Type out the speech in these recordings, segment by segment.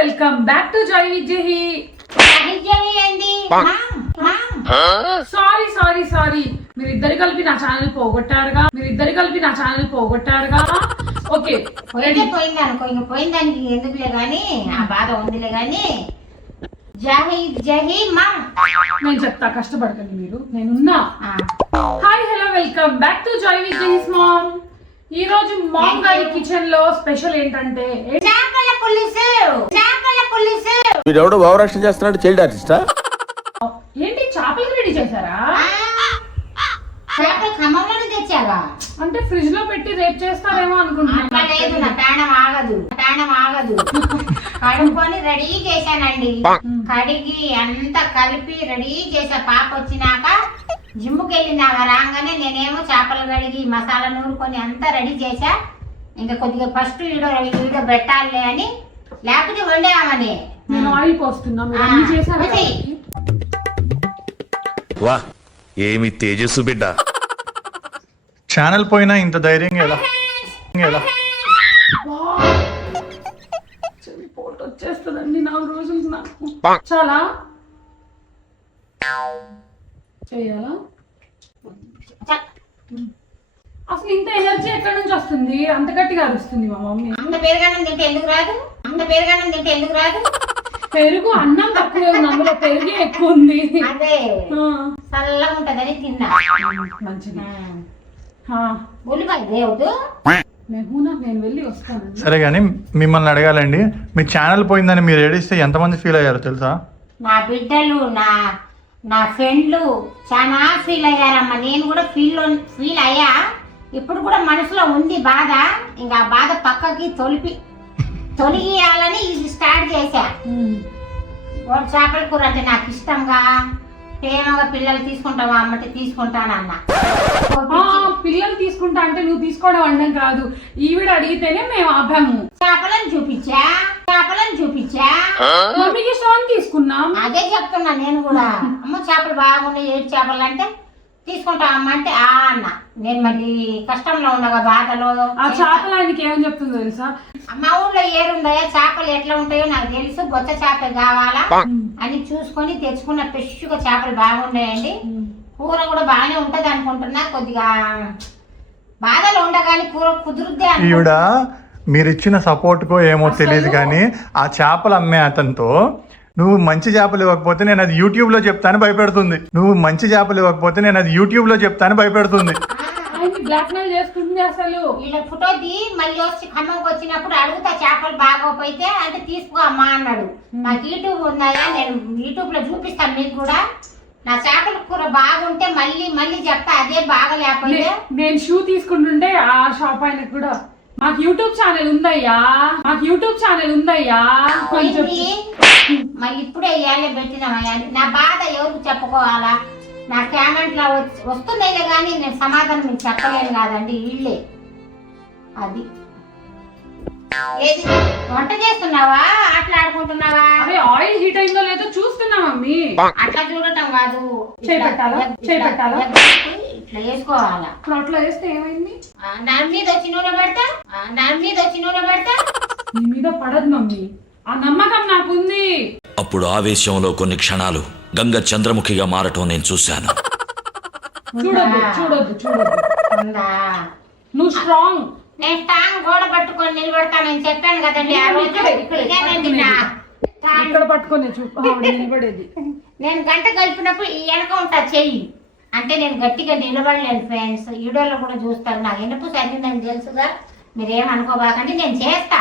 Welcome back to జై Vijay. Sorry మీరిద్దరు కలిపి నా ఛానల్ పోగొట్టారుగా. ఓకే పోయిందానికి ఎందుకులే గాని ఆ బాధ ఉందిలే గాని నేను చెప్తా, కష్టపడకండి మీరు, నేనున్నా. Hi hello welcome back to జై విజయ్ మామ్. ఈ రోజు మామ్ గారి కిచెన్ లో స్పెషల్ ఏంటంటే చేపల పులుసు. వీడెవడో భావరక్షణ చేస్తున్నాడు, చైల్డ్ ఆర్టిస్టా? ఏంటి చేపలు రెడీ చేశారా? చేపలు ఖమ్మంలోనే తెచ్చావా? అంటే ఫ్రిడ్జ్ లో పెట్టి రేపు చేస్తారేమో అనుకుంటున్నా. లేదు, నా ప్రాణం ఆగదు. కడుక్కొని రెడీ చేశానండి. కడిగి అంతా కలిపి రెడీ చేసా. పాప వచ్చినాక జిమ్కి వెళ్ళినాక రాగానే నేనేమో చేపలు కడిగి మసాలా నూరుకొని అంతా రెడీ చేసా. ఇంకా కొద్దిగా ఫస్ట్ వీడియో పెట్టాలి అని, లేకపోతే వండేమని. నేను ఆయిల్ పోస్తున్నా, మీరు అన్ని చేశారా? వా ఏమి తేజస్సు బిడ్డ. ఛానల్ పోయినా ఇంత ధైర్యంగా ఎలా? పోటు వచ్చేస్తుందండి నా రోజులు. నాకు చాలా చేయాలా? అసలు ఇంత ఎనర్జీ ఎక్కడి నుంచి వస్తుంది? అంత గట్టిగా అరుస్తుంది మా మమ్మీ. అంత పెరుగన్నం తింటే ఎందుకు రాదు? పెరుగు అన్నం తక్కువే ఉంది, అందులో పెరుగే ఎక్కువ ఉంది. అదే చల్లగా ఉంటదని తిన్నా. మంచిది. ఉల్లిపాయ దేవుడు నేను వెళ్ళి వస్తాను. సరే కానీ మిమ్మల్ని అడగాలండి, మీ ఛానల్ పోయిందని మీరు ఏడిస్తే ఎంతమంది ఫీల్ అయ్యారో తెలుసా? నా బిడ్డలు, నా ఫ్రెండ్లు చాలా ఫీల్ అయ్యారమ్మా. నేను కూడా ఫీల్ అయ్యా. ఇప్పుడు కూడా మనసులో ఉంది బాధ. ఇంకా ఆ బాధ పక్కకి తొలగియాలని ఇది స్టార్ట్ చేశా. చేపల కూర అంటే నాకు ఇష్టంగా, ప్రేమగా పిల్లలు తీసుకుంటావా అమ్మటి తీసుకుంటానన్నా. పిల్లలు తీసుకుంటా అంటే నువ్వు తీసుకోవడం అనడం కాదు, ఈవిడ అడిగితేనే మేము ఆపాము. చేపలను చూపించా. మమ్మీకి ఇష్టం తీసుకున్నాం. అదే చెప్తున్నా నేను కూడా. అమ్మ చేపలు బాగున్నాయి, 7 చేపలు అంటే తీసుకుంటాం అంటే అన్న. నేను మళ్ళీ కష్టంలో ఉండగా బాధలో ఆ చేపలు ఆయనకి ఏమని చెప్తుందో తెలుసా? మా ఊళ్ళో ఏరుందయా, చేపలు ఎట్లా ఉంటాయో నాకు తెలుసు, బొచ్చ చేప కావాలా అని చూసుకొని తెచ్చుకున్న. ఫ్రెష్గా చేపలు బాగున్నాయండి. కూర కూడా బాగానే ఉంటది అనుకుంటున్నా. కొద్దిగా బాధలు ఉండగాని కూర కుదురుద్ది. ఈవిడ మీరు ఇచ్చిన సపోర్ట్కో ఏమో తెలియదు కానీ ఆ చేపలు అమ్మే అతనితో నువ్వు మంచి చేపలు ఇవ్వకపోతే నేను అది యూట్యూబ్ లో చెప్తాను భయపెడుతుంది. బ్లాక్ మెయిల్ చేసుకుంటుంది. అసలు వీళ్ళ ఫోటో మళ్ళీ వచ్చి ఖమ్మంకి వచ్చినప్పుడు అడుగుతా చేపలు బాగోపోతే అంటే తీసుకో అమ్మా అన్నాడు. నాకు యూట్యూబ్ ఉన్నాయా, నేను యూట్యూబ్ లో చూపిస్తాను మీకు కూడా. నా చేపల కూర బాగుంటే మళ్ళీ చెప్తా. అదే బాగా లేకపోతే నేను షూ తీసుకుంటుంటే ఆ షాప్ ఆయనకు కూడా మాకు యూట్యూబ్ ఛానల్ ఉందయ్యా మళ్ళీ ఇప్పుడే ఇయ్యాలే పెట్టినామయ్యా. నా బాధ ఎవరికి చెప్పుకోవాలా? నా కామెంట్ లో వస్తున్నాయిలే కానీ నేను సమాధానం మీకు చెప్పలేను కాదండి. ఇళ్ళే అది. ఏది వంట చేస్తున్నావా, ఆటలాడుకుంటున్నావా? అదే ఆయిల్ హీట్ అయిందో లేదో చూస్తున్నా మమ్మీ. అట్లా చూడటం కాదు, చేపెట్టాలా? ఇట్లా వేసుకోవాలా. ఇప్పుడు అట్లా వేస్తే ఏమైంది? నా మీద వచ్చి నూనె పెడతా. నీ మీద పడదు మమ్మీ, ఆ నమ్మకం నాకుంది. అప్పుడు ఆవేశంలో కొన్ని క్షణాలు గంగ చంద్రముఖిగా మారటం నేను చూశాను. చూడొద్దు. నువ్వు స్ట్రాంగ్. నేను స్ట్రాంగ్ గోడ పట్టుకొని నిలబడతానని చెప్పాను కదండి ఆ రోజు. ఇక్కడ పట్టుకొని నిలబడేది. నేను గంట కలిపినప్పుడు ఈ వెనక ఉంటా చెయ్యి అంటే నేను గట్టిగా నిలబడలేను ఫ్రెండ్స్. వీడియోలో కూడా చూస్తాను. నాకు ఎనుపు సరిగిందని తెలుసుగా, మీరేమనుకోబాకండి. నేను చేస్తా,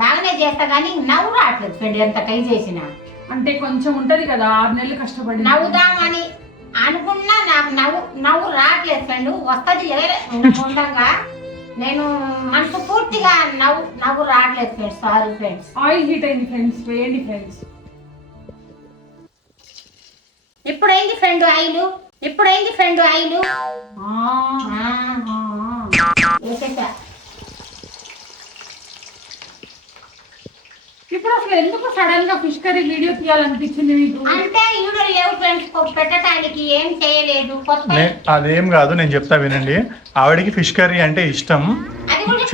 బాగానే చేస్తా కానీ నవ్వు రావట్లేదు ఫ్రెండ్. ఎంత ట్రై చేసినా అంటే కొంచెం ఉంటది కదా, 6 నెలలు కష్టపడి నవ్వుదామని అనుకున్నా నాకు నవ్వు రావట్లేదు ఫ్రెండ్. వస్తుంది ఉండగా నేను మనసు పూర్తిగా నవ్వు రావట్లేదు friends. Sorry friends. Oil heat అయింది ఫ్రెండ్స్, వేయండి ఫ్రెండ్స్. ఇప్పుడైంది ఫ్రెండ్ ఆయిల్ వేసేసా. ఇప్పుడు అసలు ఎందుకు సడన్ గా ఫిష్ కర్రీ వీడియో తీయాలనిపించింది మీకు? అంటే వీడియో లేవు ఫ్రెండ్స్, పెట్టడానికి ఏం చేయలేదు. అదేం కాదు, నేను చెప్తా వినండి. ఆవిడకి ఫిష్ కర్రీ అంటే ఇష్టం. అది కూడా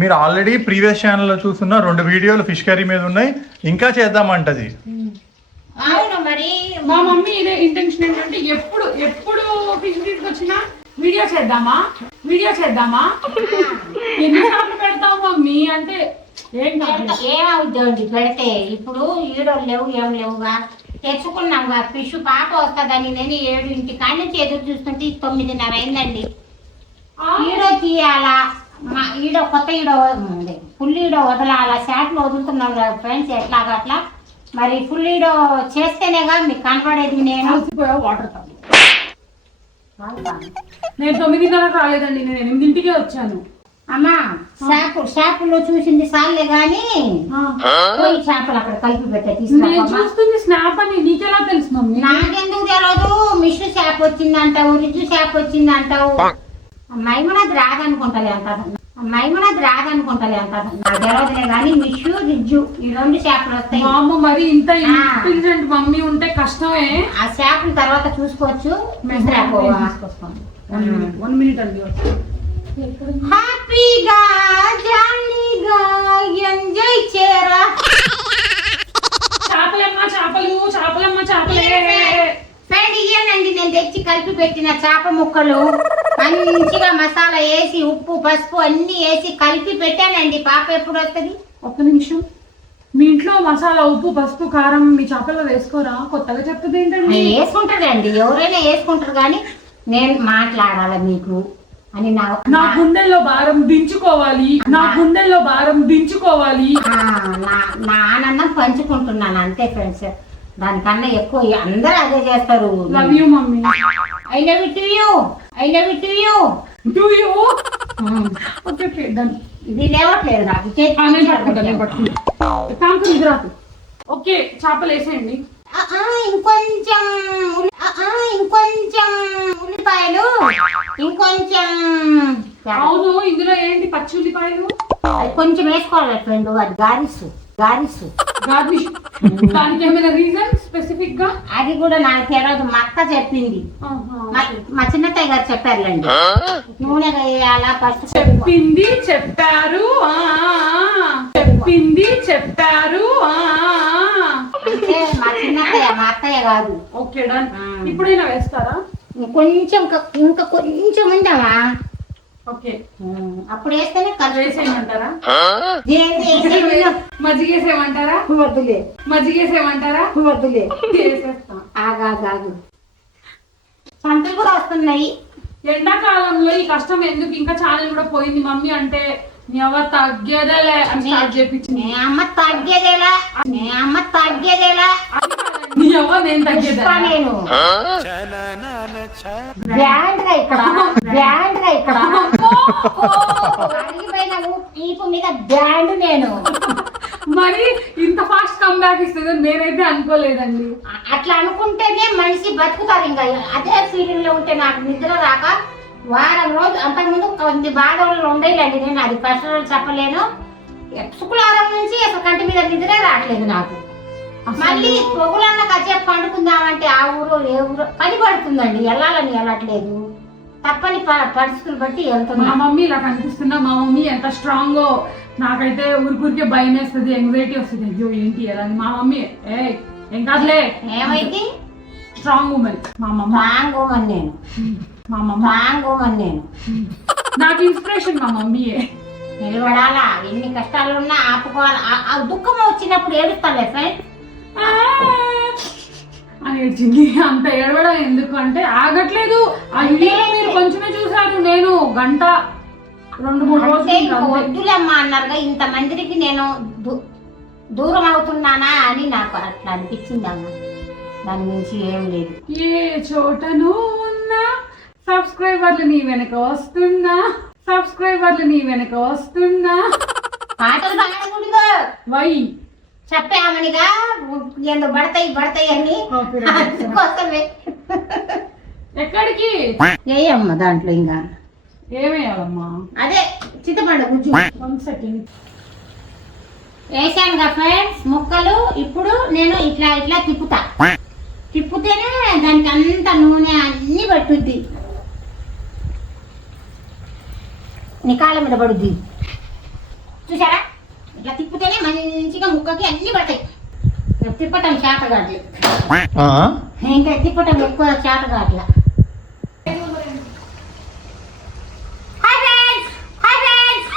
మీరు ఆల్రెడీ ప్రీవియస్ ఛానల్లో చూస్తున్న 2 వీడియోలు ఫిష్ కర్రీ మీద ఉన్నాయి, ఇంకా చేద్దామంటది. అవును మరి మా మమ్మీ ఇదే ఇంటెన్షన్ ఏంటంటే ఎప్పుడు ఫిష్ తీసుకొచ్చినా వీడియో చేద్దామా ఎన్నిసార్లు పెడతావు మమ్మీ అంటే ఏం కాదు. ఏమవుద్ది పెడితే ఇప్పుడు ఈడోలు లేవు ఏం లేవుగా తెచ్చుకున్నాంగా ఫిష్ పాప వస్తుందని నేను 7 కాడి నుంచి ఎదురు చూస్తుంటే 9:30 అయిందండి. ఈడో తీయాలా ఈడో కొత్త ఈడో ఫుల్ ఈడో వదలాలా షాట్లు వదులుతున్నాం కదా ఫ్రెండ్స్ ఎట్లాగా అట్లా మరి ఫుల్ ఈడో చేస్తేనేగా మీకు కనపడేది. నేను వాటర్ తాగు. నేను 9:30 రాలేదండి, నేను 8ంటికే వచ్చాను. అమ్మా షాపులో చూసింది సార్లే గాని పోయి చేపలు అక్కడ కలిపి పెట్టే నేను తీసుకున్నా. చూస్తుంది స్నాప్ అని నీకెలా తెలుసు మమ్మీ? నాకెందుకు తెలియదు? Mishu shop వచ్చిందంటావు, Rizzu shop వచ్చిందంటావు. మైమనది రాదనుకుంటలే అంటారు, నాకు తెలియదులే కానీ మిషు రిజ్జు ఈ 2 షాపులు వస్తాయి. మా అమ్మ మరి ఇంత ఇంటెలిజెంట్ మమ్మీ ఉంటే కష్టమే. ఆ షాపుల తర్వాత చూసుకోవచ్చు. వన్ మినిట్ అండి. హ్యాపీగా జాలీగా ఎంజాయ్ చేయరా. చేపలే ఫ్రెండ్ ఇయ్యానండి నేను తెచ్చి కలిపి పెట్టిన చేప ముక్కలు మంచిగా మసాలా వేసి ఉప్పు పసుపు అన్ని వేసి కలిపి పెట్టానండి. పాప ఎప్పుడు వస్తుంది? ఒక్క నిమిషం. మీ ఇంట్లో మసాలా ఉప్పు పసుపు కారం మీ చేపల్లో వేసుకోరా? కొత్తగా చెప్తుంది ఏంటండి? వేసుకుంటారండి, ఎవరైనా వేసుకుంటారు కానీ నేను మాట్లాడాలి మీకు అని నా గుండెల్లో భారం దించుకోవాలి. నా ఆనందం పంచుకుంటున్నాను అంతే ఫ్రెండ్స్. దానికన్నా ఎక్కువ అందరూ అదే చేస్తారు. Love you mummy. I love it you. Do you? Okay done. ఇది లేవట్లేదు నాకు. ఓకే చేపలు వేసేయండి. ఇంకొంచెం ఉల్లిపాయలు, ఇంకొంచెం. అవును, ఇందులో ఏంటి? పచ్చి ఉల్లిపాయలు కొంచెం వేసుకోవాలి ఫ్రెండ్. అది గార్నిష్. గార్నిష్. దానికి ఏమైనా రీజన్ స్పెసిఫిక్ గా? అది కూడా నాకు తెలియదు, మా అక్క చెప్పింది. మా చిన్నత్తయ్య గారు చెప్పారులేండి. నూనె వేయాలా ఫస్ట్ చెప్పారు. అంటే మా చిన్నత్తయ్య, మా అత్తయ్య కాదు. Okay done. ఇప్పుడైనా వేస్తారా? ఇంకా కొంచెం ఉందామా? ఓకే అప్పుడు వేస్తేనే కలిసి వేసేయమంటారా? వద్దులే చేసేస్తాం. ఆగాగాగు సంతలు కూడా వస్తున్నాయి. ఎండాకాలంలో ఈ కష్టం ఎందుకు? ఇంకా ఛానల్ కూడా పోయింది మమ్మీ అంటే నీ అవ్వ తగ్గేదేలే అని స్టార్ట్ చేపించింది. నీ అమ్మ తగ్గేదేలా నీ అవ్వ నేను తగ్గేదా? నేను బ్రాండ్ గా ఇక్కడ ఈపు మీద బ్రాండ్ నేను. మరి ఇంత ఫాస్ట్ కమ్ బ్యాక్ ఇస్తుందని నేనైతే అనుకోలేదండి. అట్లా అనుకుంటేనే మనిషి బతుకుతారు. ఇంకా అదే ఫీలింగ్ లో ఉంటే నాకు నిద్ర రాక వారం రోజు అంతకుముందు కొన్ని బాధలు ఉండేలండి. నేను అది పర్సనల్ చెప్పలేను. శుక్రవారం నుంచి అసలు కంటి మీద నిద్రే రావట్లేదు నాకు. మళ్ళీ పొగులన్న కచ్చేపు పండుకుందామంటే ఆ ఊరు ఏ ఊరు పని పడుతుందండి. వెళ్ళాలని వెళ్ళట్లేదు, తప్పని పరిస్థితులు బట్టి వెళ్తున్నా. మా మమ్మీ ఇలా కనిపిస్తున్నా. మా మమ్మీ ఎంత స్ట్రాంగో నాకైతే ఊరికూరికే భయం వేస్తుంది, ఎంగ్జైటీ వస్తుంది. అయ్యో ఏంటి ఎలా అని. మా మమ్మీ ఏం కాదులే, ఏమైంది? స్ట్రాంగ్ ఉమెన్ మా మమ్మ. నాకు ఇన్స్పిరేషన్ మా మమ్మీయే. నిలబడాలా, ఎన్ని కష్టాలు ఉన్నా ఆపుకోవాలా. ఆ దుఃఖం వచ్చినప్పుడు ఏడుస్తాలే ఫ్రెండ్ అని ఏడ్చింది. అంత ఏడవడం ఎందుకు అంటే ఆగట్లేదు. అయ్యే మీరు కొంచెమే చూసారు, నేను గంట 2-3 రోజులు వద్దులేమ్మా అన్నారుగా. ఇంతమందికి నేను దూరం అవుతున్నానా అని నాకు అట్లా అనిపించింది అమ్మ. దాని నుంచి ఏం లేదు. ఏ చోటను ఉన్నా సబ్స్క్రైబర్లు నీ వెనక వస్తున్నా. పాటలు పాడకూడదు. వై చెప్పామనిగా ఏందో పడతాయి అని. ఎక్కడికి ఏయమ్మ దాంట్లో ఇంకా ఏమేయాలమ్మా? అదే చింతపండు గుజ్జు. 1 సెకండ్ వేసానుగా ఫ్రెండ్స్ ముక్కలు. ఇప్పుడు నేను ఇట్లా తిప్పుతేనే దానికి అంత నూనె అన్ని పట్టుద్ది. నికాల మీద పడుద్ది. చూసారా ఇట్లా తిప్పితేనే మంచిగా ముక్కకి అన్ని పడతాయి. తిప్పటం చేత కావట్లేదు, ఆ? ఇంకా తిప్పటం ఎక్కువ చేత కావట్లేదు. Hi friends, hi friends.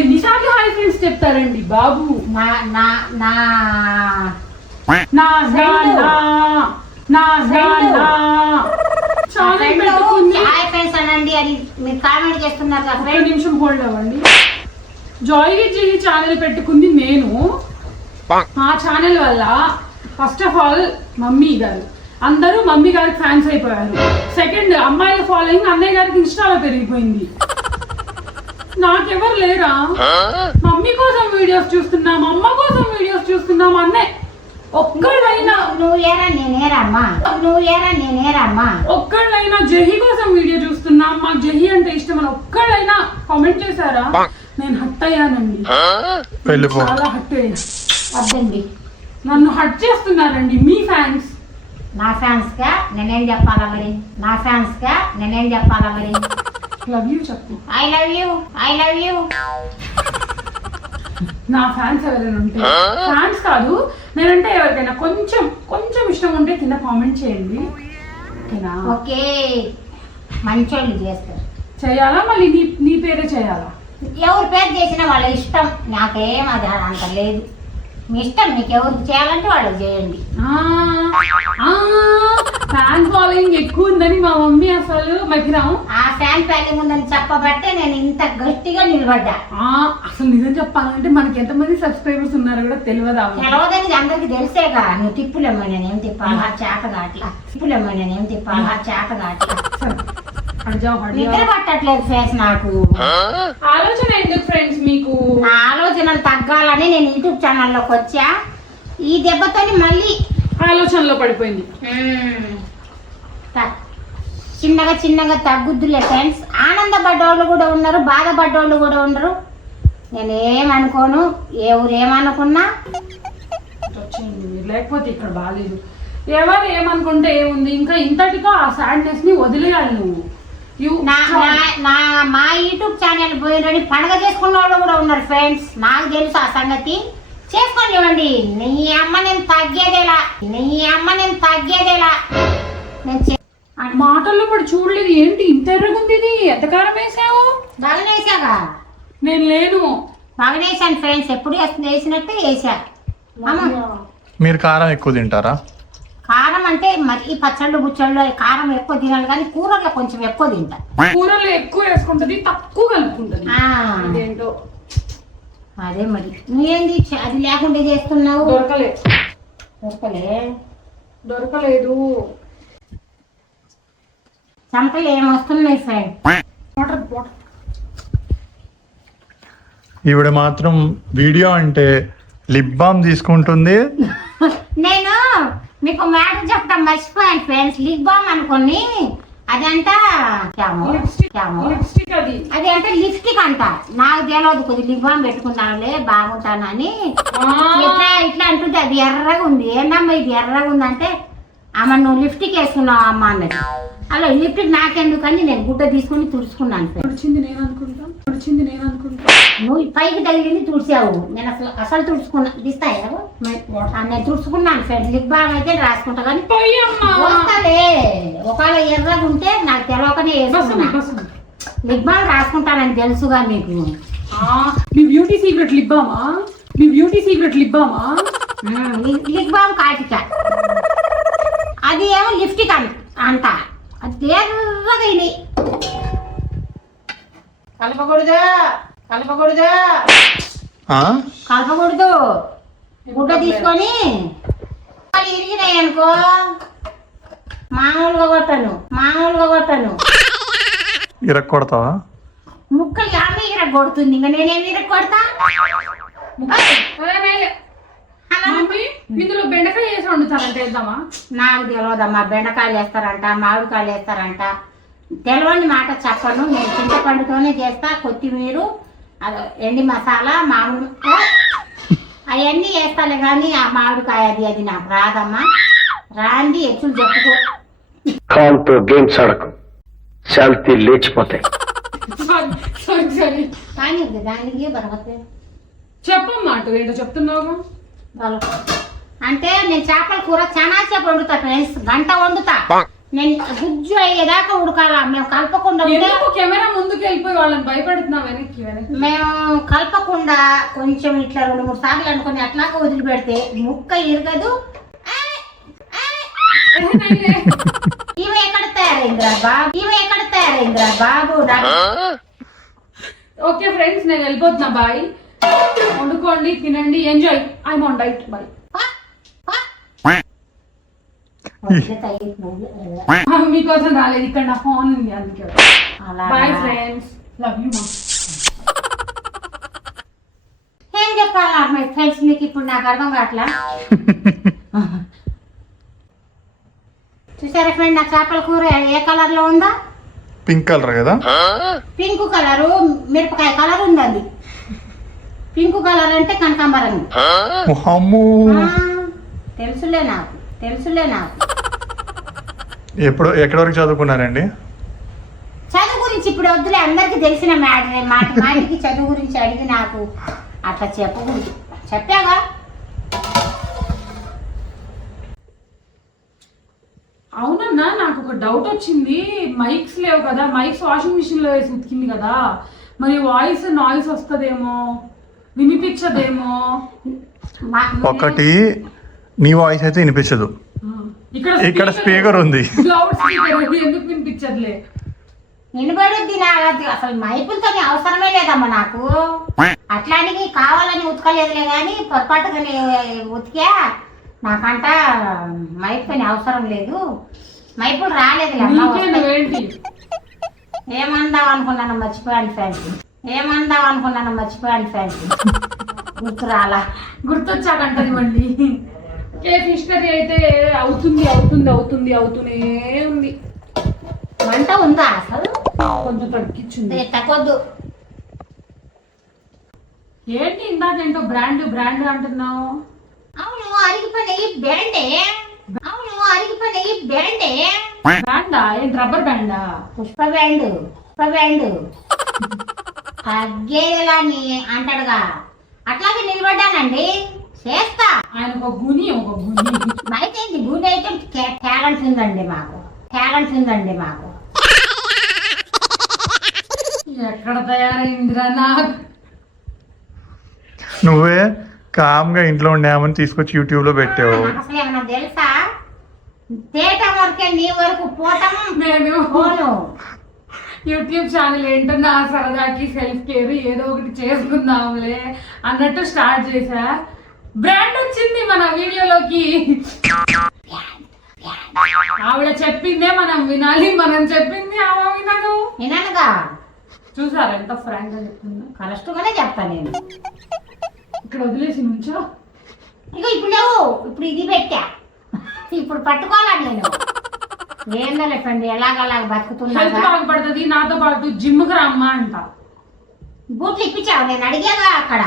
ఎన్నిసార్లు హాయ్ ఫ్రెండ్స్ చెప్తారండి బాబు? నా నా నా నా నా నా నా నా నా ఛానల్ పెట్టుకుంది. హాయ్ ఫ్రెండ్స్ అనండి అని మీరు కామెంట్ చేస్తున్నారు కదా ఒక్క ఫ్రెండ్స్. నిమిషం హోల్డ్ అవ్వండి. జాయ్ విత్ జెహి ఛానల్ పెట్టుకుంది నేను. ఆ ఛానల్ వల్ల ఫస్ట్ ఆఫ్ ఆల్ మమ్మీ గారు అందరూ మమ్మీ గారికి ఫ్యాన్స్ అయిపోయారు. సెకండ్, అమ్మాయిల ఫాలోయింగ్ అన్నయ్య గారికి ఇన్స్టాలో పెరిగిపోయింది. నాకెవరు లేరా? మమ్మీ కోసం వీడియోస్ చూస్తున్నాం, అమ్మ కోసం వీడియోస్ చూస్తున్నాం. అన్నయ్య ఒక్కళ్ళైనా నువ్వు ఏరా నేనేరా అమ్మా, నువ్వు ఏరా నేనేరా అమ్మా. ఒక్కళ్ళైనా జెహి కోసం వీడియో చూస్తున్నాం, మాకు జెహి అంటే ఇష్టం అని ఒక్కళ్ళైనా కామెంట్ చేశారా? నేను హట్ అయ్యానండి, వెళ్ళిపో. చాలా హట్ అయ్యాను. వద్దండి, నన్ను హట్ చేస్తున్నారండి మీ ఫ్యాన్స్. నా ఫ్యాన్స్ గా నేనేం చెప్పాలా మరి, నా ఫ్యాన్స్ గా నేనేం చెప్పాలా మరి. లవ్ యూ చెప్పు. I love you, I love you. నా ఫ్యాన్స్ ఎవరైనా ఉంటే, ఫ్యాన్స్ కాదు నేనంటే ఎవరికైనా కొంచెం కొంచెం ఇష్టం ఉంటే కింద కామెంట్ చేయండి, ఓకేనా? ఓకే, మంచోళ్ళు చేస్తారు. చేయాలా? మళ్ళీ నీ పేరే చేయాలా? ఎవరి పేరు చేసినా వాళ్ళ ఇష్టం, నాకేం అది అంత లేదు. మీ ఇష్టం, మీకు ఎవరికి చేయాలంటే వాళ్ళకి చేయండి. ఫ్యాన్ ఫాలోయింగ్ ఎక్కువ ఉందని మా మమ్మీ అసలు మగిరాం. ఆ ఫ్యాన్ ప్యాలింగ్ ఉందని చెప్పబట్టే నేను ఇంత గట్టిగా నిలబడ్డా. అసలు నిజం చెప్పాలంటే మనకి ఎంతమంది సబ్స్క్రైబర్స్ ఉన్నారో కూడా తెలియదా? తెలవదని అందరికి తెలిసేగా. నువ్వు తిప్పులేమ్మా నేనేం తిప్పాలి, ఆ చేత కాట్లా. తిప్పులేమ్మా నేనేం తిప్పాలి, ఆ చేత కాట్లా. నిద్ర పట్టట్లేదు ఫేస్ నాకు. ఆలోచన ఎందుకు ఫ్రెండ్స్ మీకు? నా ఆలోచనలు తగ్గాలని నేను యూట్యూబ్ ఛానల్లోకి వచ్చా. ఈ దెబ్బతోని మళ్ళీ ఆలోచనలో పడిపోయింది. చిన్నగా చిన్నగా తగ్గుద్దులే ఫ్రెండ్స్. ఆనందపడ్డోళ్ళు కూడా ఉన్నారు, బాధపడ్డోళ్ళు కూడా ఉండరు. నేనేమనుకోను, ఎవరేమనుకున్నా వచ్చింది, లేకపోతే ఇక్కడ బాగాలేదు. ఎవరు ఏమనుకుంటే ఏముంది, ఇంకా ఇంతటితో ఆ సాడ్నెస్ ని వదిలేయాలి నువ్వు. మా యూట్యూబ్ ఛానల్ పోయినని పండగ చేసుకున్న వాళ్ళు కూడా ఉన్నారు ఫ్రెండ్స్. నాకు తెలుసు ఆ సంగతి. చేసుకోండి. నీ అమ్మ నేను తగ్గేదేలా, నీ అమ్మ నేను తగ్గేదేలా. మాటల్లో పడి చూడలేదు ఏంటి ఇంత ఎర్రగుంది, ఇది ఎంతకారం వేసావు? బాగానే వేసాగా. నేను లేను. బాగానే వేసాను ఫ్రెండ్స్, ఎప్పుడు వేసినట్టే వేసా. మీరు కారం ఎక్కువ తింటారా? కారం అంటే మరి పచ్చళ్ళు బుచ్చళ్ళు కారం ఎక్కువ తినాలి, కానీ కూరల్లో కొంచెం ఎక్కువ తింటా. కూరలు ఎక్కువ వేసుకుంటది, తక్కువ కలుపుకుంటది. అదేంటో అదే మరి. నువ్వేంది అది లేకుండా చేస్తున్నావు? దొరకలేదు. చంపలు ఏమొస్తున్నాయి ఫ్రెండ్. ఈవిడ మాత్రం వీడియో అంటే లిప్ బామ్ తీసుకుంటుంది. నేను మీకు మ్యాటర్ చెప్పడం మర్చిపోయాను ఫ్రెండ్స్. లిప్ బామ్ అనుకోని అదంట అది అంటే లిప్స్టిక్ అంట. నాకు తెలియదు, కొద్దిగా లిప్ బామ్ పెట్టుకున్నానులే బాగుంటానని. ఇట్లా అంటుంది. అది ఎర్రగా ఉంది. ఏందమ్మా ఇది ఎర్రగా ఉందంటే, అమ్మ నువ్వు లిప్స్టిక్ వేసుకున్నావు అమ్మ అన్నది. అలా లిప్స్టిక్ నాకెందుకని నేను గుడ్డ తీసుకుని తుడుచుకున్నాను. నువ్వు పైకి తగిలింది తుడిచావు, నేను అసలు తుడుచుకున్నా. తీస్తాయి నేను తుడుచుకున్నాను ఫ్రెండ్. లిప్ బామ్ అయితే రాసుకుంటా, కానీ వస్తాలే ఒకవేళ ఎర్రగా ఉంటే నాకు తెలియకనే వేసుకున్నా. లిప్ బామ్ రాసుకుంటానని తెలుసుగా మీకు. మీ బ్యూటీ సీక్రెట్ లిప్ బామా? మీ బ్యూటీ సీక్రెట్ లిప్ బామా? లిప్ బామ్ కాటిక, అది ఏమో లిప్స్టిక్ అంట. అది ఎర్రగా కలపకూడదు, కలపకూడదు, కలపకూడదు. గుడ్డ తీసుకొని ఇరిగినాయి అనుకో మామూలుగా కొట్టను. ఇరక్ కొడతావా? ముక్కలు ఆమె ఇరగ కొడుతుంది, ఇంకా నేనేమి ఇరగ కొడతా? ఇందులో బెండకాయ వేసి వండుతారంటే వేద్దామా? నాకు తెలియదమ్మా. బెండకాయలు వేస్తారంట, మామిడికాయలు వేస్తారంట. తెలియని మాట చెప్పను. నేను చింతపండుతోనే చేస్తా. కొత్తిమీర, ఎండి మసాలా, మామూలు అవన్నీ వేస్తాలే, కానీ ఆ మామిడికాయ అది నాకు రాదమ్మా. రాంది ఎచ్చులు చెప్పుకో. గేమ్స్ ఆడకు, శాంతి లేచిపోతాయి. సారీ కానీ దానికి బరగతే చెప్పమ్మా అటు ఏంటో చెప్తున్నావు. అంటే నేను చేపల కూర చాలా సేపు వండుతా ఫ్రెండ్స్, గంట వండుతా. నేను గుజ్జు అయ్యేదాకా ఉడకాలా. మేము కలపకుండా ఎందుకు కెమెరా ముందుకు వెళ్ళిపోయి వాళ్ళని భయపెడుతున్నావు వెనక్కి వెనక్కి? మేము కలపకుండా కొంచెం ఇట్లా 2-3 సార్లు అనుకుని అట్లాగా వదిలిపెడితే ముక్క ఇరగదు. ఇవి ఎక్కడ తయారైందిరా బాబు, ఇవి ఎక్కడ తయారైందిరా బాబు. ఓకే ఫ్రెండ్స్ నేను వెళ్ళిపోతున్నా. బాయ్. వండుకోండి, తినండి, enjoy. I on diet. Bye. మీకోసం రాలేదు, ఇక్కడ నా ఫోన్ ఉంది అందుకే. Bye friends, love you. ఏం చెప్పాలా మై ఫ్రెండ్స్ మీకు ఇప్పుడు నాకు అర్థం కావట్లా. చూసారా ఫ్రెండ్, నా చేపల కూర ఏ కలర్ లో ఉందా? పింక్ కలర్ కదా. పింక్ కలరు మిరపకాయ కలర్ ఉందండి. పింక్ కలర్ అంటే కనకాంబరం. తెలుసులే నాకు, తెలుసులే నాకు. ఎక్కడి వరకు చదువుకున్నారండి? చదువు గురించి ఇప్పుడు వద్దులే, అందరికి తెలిసిన మ్యాటరే. మాటికి చదువు గురించి అడిగి నాకు అట్లా చెప్పకూడదు. చెప్పాగా. అవునన్నా, నాకు ఒక డౌట్ వచ్చింది. మైక్స్ లేవు కదా, మైక్స్ వాషింగ్ మిషన్ లో వేసి ఉతికింది కదా, మరి వాయిస్ నాయిస్ వస్తుందేమో, వినిపించదేమో. ఒకటి నీ వాయిస్ అయితే వినిపించదు, ఇక్కడ స్పీకర్ ఉంది. లౌడ్ స్పీకర్ ఎందుకు వినిపించదులే? వినబడుద్ది. నాకు అసలు మైపులతో అవసరమే లేదమ్మా నాకు. అట్లానికి కావాలని ఉతకలేదులే కానీ పొరపాటుగా ఉతికా. నాకంట మైపుతో అవసరం లేదు, మైపులు రాలేదు. ఏమందాం అనుకున్నాను మర్చిపోయాను ఫ్రెండ్స్, ఏమందాం అనుకున్నాను మర్చిపోయాను ఫ్రెండ్స్. గుర్తు రాలా, గుర్తొచ్చాకంటది మళ్ళీ. ఫిష్ కర్రీ అయితే అవుతుంది అవుతుంది అవుతుంది అవుతూనే ఉంది. వంట ఉందా అసలు? కొంచెం తగ్గించింది. తగ్గొద్దు. ఏంటి ఇందాకేంటో బ్రాండ్ బ్రాండ్ అంటున్నావు? అవును, అరిగిపోయి బ్యాండే. అవును, అరిగిపోయి బ్యాండే. బ్యాండా? ఏంటి రబ్బర్ బ్యాండా? Pushpa band, Pushpa band. తగ్గేలా అంటాడుగా, అట్లాగే నిలబడ్డానండి. చేస్తా. ఆయన ఒక గుని అయితే గుని అయితే టాలెంట్ ఉందండి మాకు, టాలెంట్ ఉందండి మాకు. ఎక్కడ తయారైందిరా నాకు? నువ్వే కామ్గా ఇంట్లో ఉండేమని తీసుకొచ్చి యూట్యూబ్ లో పెట్టావు. అసలు ఏమన్నా తెలుసా? తేటం వరకే, నీ వరకు పోటం నేను పోను. యూట్యూబ్ ఛానల్ ఏంటో నా సరదాకి సెల్ఫ్ కేర్ ఏదో ఒకటి చేసుకుందాంలే అన్నట్టు స్టార్ట్ చేశా. బ్రాండ్ వచ్చింది మన వీడియోలోకి. ఆవిడ చెప్పిందే మనం వినాలి, మనం చెప్పింది ఆమె వినదు. విననుగా. చూసారా ఎంత ఫ్రాంక్ గా చెప్తుందో? కరెక్ట్గానే చెప్తాను నేను. ఇక్కడ వదిలేసి నుంచో. ఇక ఇప్పుడు ఇప్పుడు ఇది పెట్టా, ఇప్పుడు పట్టుకోవాలా నేను. ఏందలే ఫ్రెండ్, ఎలాగలాగ బతుకుతున్నా. హెల్త్ బాగుపడుతుంది. నాతో పాటు జిమ్ కి రమ్మా అంట. బూట్లు ఇప్పించావు, నేను అడిగాగా అక్కడ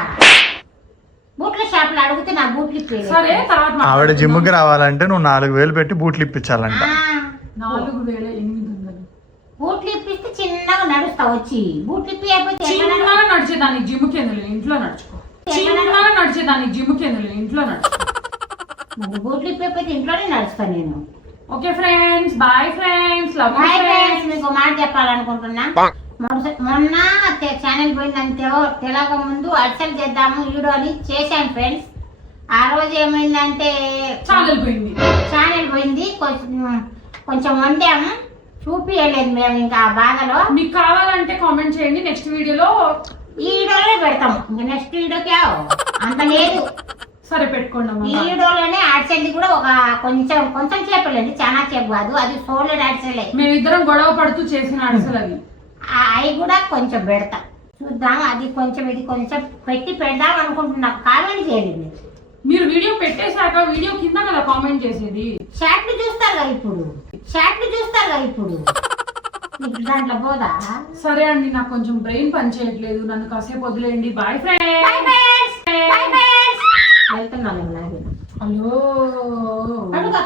బూట్ల షాప్ లో అడిగితే నా బూట్లు ఇప్పేది. సరే తర్వాత ఆవిడ జిమ్ కి రావాలంటే నువ్వు 4,000 పెట్టి బూట్లు ఇప్పించాలంట. 4,800 బూట్లు ఇప్పిస్తే చిన్నగా నడుస్తా వచ్చి. బూట్లు ఇప్పిపోతే చిన్నగా నడిచేదాన్ని జిమ్ కి ఇంట్లో నడుచుకో. చిన్నగా నడిచేదాన్ని జిమ్ కి ఇంట్లో నడుచుకో. బూట్లు ఇప్పిపోతే ఇంట్లోనే నడుస్తా నేను. Okay friends, bye friends, love you bye friends. Friends. మీకు మాట చెప్పాలనుకుంటున్నా. మొన్న ఛానల్ పోయిందంటే తెలవక ముందు అర్చన చేద్దాము వీడియో అని చేశాను ఫ్రెండ్స్. ఆ రోజు ఏమైందంటే ఛానల్ పోయింది. ఛానల్ పోయింది. కొంచెం వండాము, చూపియలేదు మేము ఇంకా ఆ బాధలో. మీకు కావాలంటే కామెంట్ చేయండి, నెక్స్ట్ వీడియోలో ఈ వీడియోలో పెడతాం. నెక్స్ట్ వీడియోకి అంత లేదు. సరే పెట్టుకోండి ఈ అమ్మా. వీడియోలోనే యాడ్సెల్ కూడా ఒక కొంచెం చేపలేండి, చాలా చేపు కాదు. అది సోలెడ్ యాడ్సెలే. మేమిద్దరం గొడవ పడుతూ చేసిన అడసలు అవి. అవి కూడా కొంచెం పెడతాం, చూద్దాం. అది కొంచెం ఇది కొంచెం పెట్టి పెడదాం అనుకుంటున్నా. కామెంట్ చేయండి. మీరు వీడియో పెట్టేశాక వీడియో కింద కదా కామెంట్ చేసేది. షాట్లు చూస్తారు కదా ఇప్పుడు, షాట్లు చూస్తారు కదా ఇప్పుడు. ఇప్పుడు దాంట్లో పోదా? సరే అండి, నాకు కొంచెం బ్రెయిన్ పని చేయట్లేదు, నన్ను కాసేపు వదిలేయండి. Bye Bye, friends. friends. Bye, friends. వెళ్తున్నాను నాకు. హలో. అడుగు.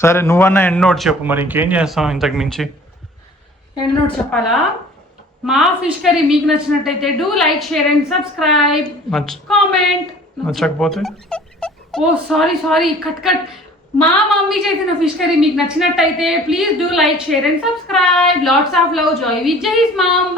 సరే నువ్వన్నా ఎన్నోటి చెప్పు, మరి ఇంకేం చేస్తాం ఇంతకు మించి. ఏంటి నోట్ చెప్పాలా? మా ఫిష్ కర్రీ మీకు నచ్చినట్టయితే do like share and subscribe comment. నచ్చకపోతే ఓ సారీ కట్. మా మమ్మీ చేసిన ఫిష్ కర్రీ మీకు నచ్చినట్టయితే please do like share and subscribe. Lots of love, joy with Jai's ma'am.